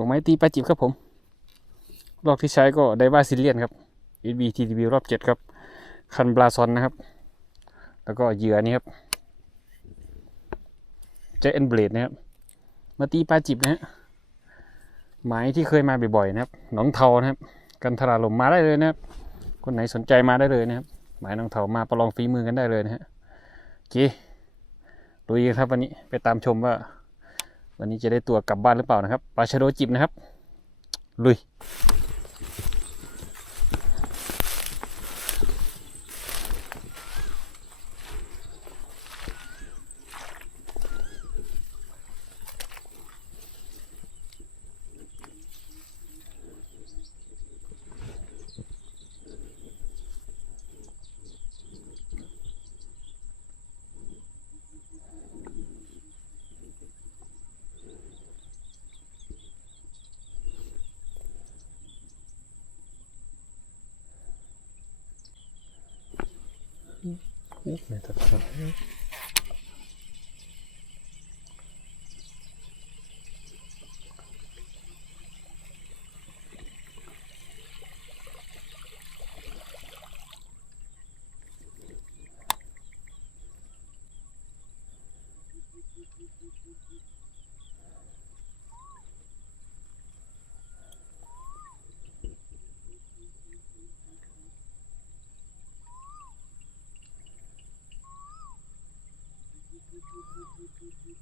บอกไม้ตีปลาจิบครับผม รอบที่ใช้ก็ไดว่าซิเลียนครับ SB TTB รอบเจ็ดครับ คันบลาซอนนะครับ แล้วก็เหยื่อนี่ครับเจเอ็นเบลดนะครับ มาตีปลาจิบนะฮะหมายที่เคยมาบ่อยๆนะครับ หนองเทานะครับ กันทราลมมาได้เลยนะครับ คนไหนสนใจมาได้เลยนะครับ หมายหนองเทามาประลองฝีมือกันได้เลยนะฮะโอเคลุยกันครับวันนี้ไปตามชมว่า วันนี้จะได้ตัวกลับบ้านหรือเปล่านะครับปลาชะโดจิบนะครับ ลุย Gegner dafür.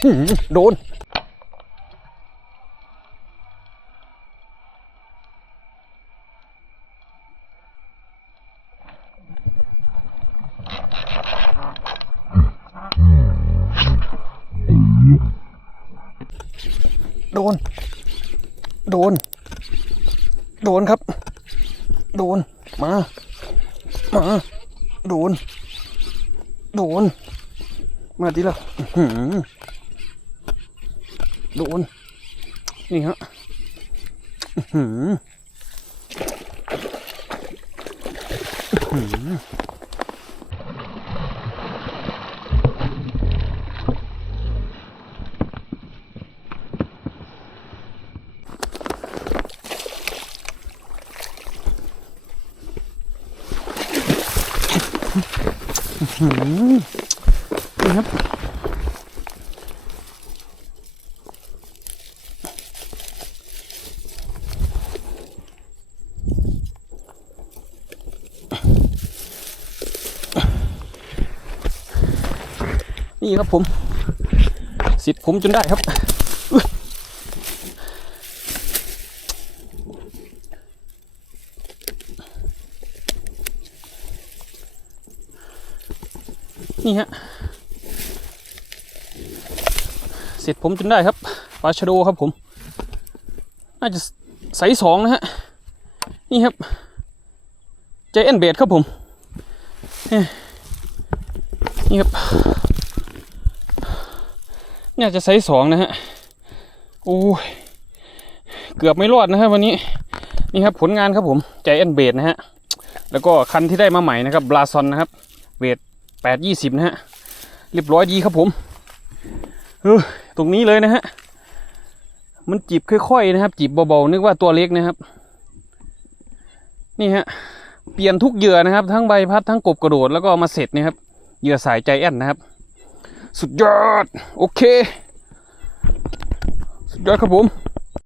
โดนโดน โดน โดนครับ โดน มา มา โดน โดน มาทีละอื้อหือ โดน นี่ฮะหือหือหือนี่ครับ นี่ครับผมสิทธิ์ผมจนได้ครับนี่ฮะเสร็จผมจนได้ครับปลาชะโดครับผม น่าจะใสสองนะฮะ นี่ครับใจเอ็นเบดครับผม นี่ครับ น่าจะไซส์สองนะฮะโอ้ยเกือบไม่รอดนะฮะวันนี้นี่ครับผลงานครับผมใจแอนเบดนะฮะแล้วก็คันที่ได้มาใหม่นะครับบลาซอนนะครับเวทแปดยี่สิบนะฮะเรียบร้อยดีครับผมเออตรงนี้เลยนะฮะมันจีบค่อยๆนะครับ จีบเบาๆนึกว่าตัวเล็กนะครับ นี่ฮะเปลี่ยนทุกเหยื่อนะครับ ทั้งใบพัดทั้งกบกระโดดแล้วก็มาเสร็จนี่ครับเหยื่อสายใจแอนนะครับ สุดยอด โอเค สุดยอดครับผม